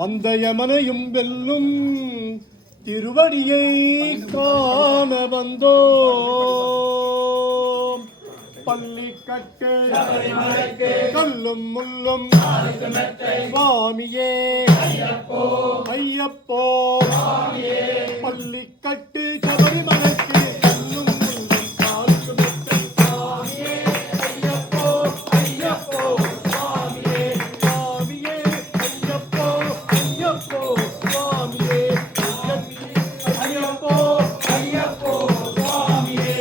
அந்த யமனையும் வெல்லும் திருவடியை காண வந்தோம். பள்ளிக்கட்டு கல்லும் முள்ளும் சுவாமியே ஐயப்போ பள்ளிக்கட்டு சபரிமலைக்கு கல்லும் முள்ளும் காலுக்கு மெத்தை சுவாமியே ஐயப்போ ஐயப்போ சுவாமியே சுவாமியே ஐயப்போ ஐயப்போ சுவாமியே ஐயப்போ ஐயப்போ சுவாமியே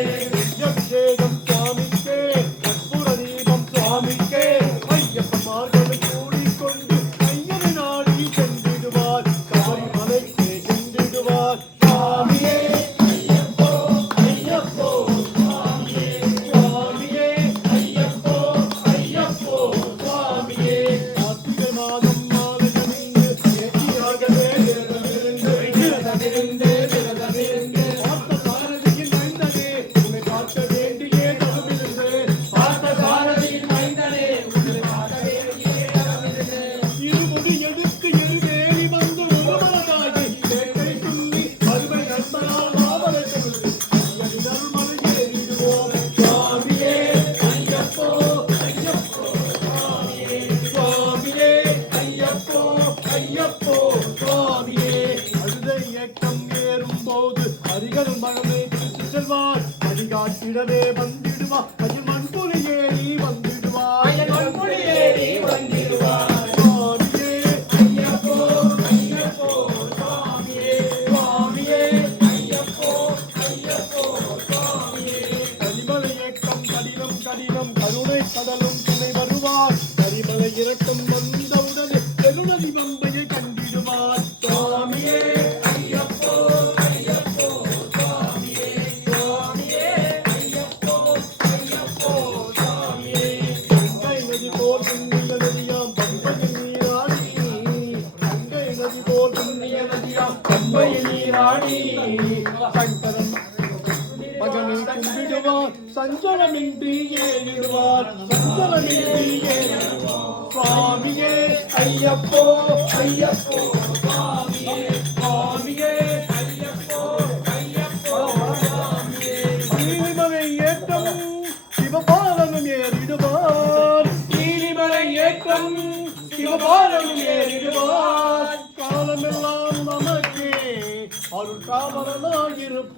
அபிஷேகம் சுவாமிக்கே கற்பூர தீபம் சுவாமிக்கே ஐயப்ப மார்களை கூடிக்கொண்டு ஐயனை நாடி சென்றிடுவார் சபரிமலைக்கே சென்றிடுவார் சுவாமியே ஐயப்போ ஐயப்போ சுவாமியே சுவாமியே ஐயப்போ ஐயப்போ சுவாமியே கார்த்திகை மாதம் மாலை கணிந்து ஏற்றியாகவே விரதமிருந்து பார்த்த சாரதியின் மைந்தனே உன்னை பார்க்க வேண்டியே தவமிருந்து பார்த்த சாரதியின் மைந்தனே உன்னை பார்க்க வேண்டியே தவமிருந்து இருமுடி எடுத்து எருவேறி வந்து ஒருமனதாகி வேட்டை துள்ளி அருமை நண்பனால் மாமலை சொல்லி அருமலையில் எரிடுவோம் சுவாமியே ஐயப்போ ஐயப்போ சுவாமியே சுவாமியே ஐயப்போ ஐயப்போ சுவாமியே அழுதை இயக்கம் ஏறும் போது அரிகள் மனமே பிடித்து செல்வார் அடிகாட்டிடவே வந்திடுவார் அதில் மண்புலி ஏறி வந்திடுவார் சுவாமியே ஐயப்போ ஐயப்போ சுவாமியே சுவாமியே ஐயப்போ ஐயப்போ சுவாமியே கரிமலை இயக்கம் கடினம் கடினம் கருணை கடலும் துணை வருவார் கரிமலை இறக்கம் வந்தவுடனே பெருநதி வம்பையை கண்டிடுவார் சுவாமியே ஐயப்போ ஐயப்போ சுவாமியே சுவாமியே ஐயப்போ ஐயப்போ சுவாமியே கங்கை நதி போல் புண்ணிய நதியாம் பம்பையில் நீராடி கங்கை நதி போல் புண்ணிய நதியாம் பம்பையில் நீராடி சங்கரன் மகனை கும்பிடுவார் சஞ்சலமின்றி ஏறிடுவார் சஞ்சலமின்றி ஏறிடுவார் சுவாமியே ஐயப்போ ஐயப்போ சுவாமியே சுவாமியே ஐயப்போ ஐயப்போ சுவாமியே நீலிமலை ஏற்றம் சிவபாலனும் ஏறிடுவார் நீலிமலை ஏற்றம் சிவபாலனும் ஏறிடுவார் காலமெல்லாம் நமக்கே அருள் காவலனாயிருப்பார்.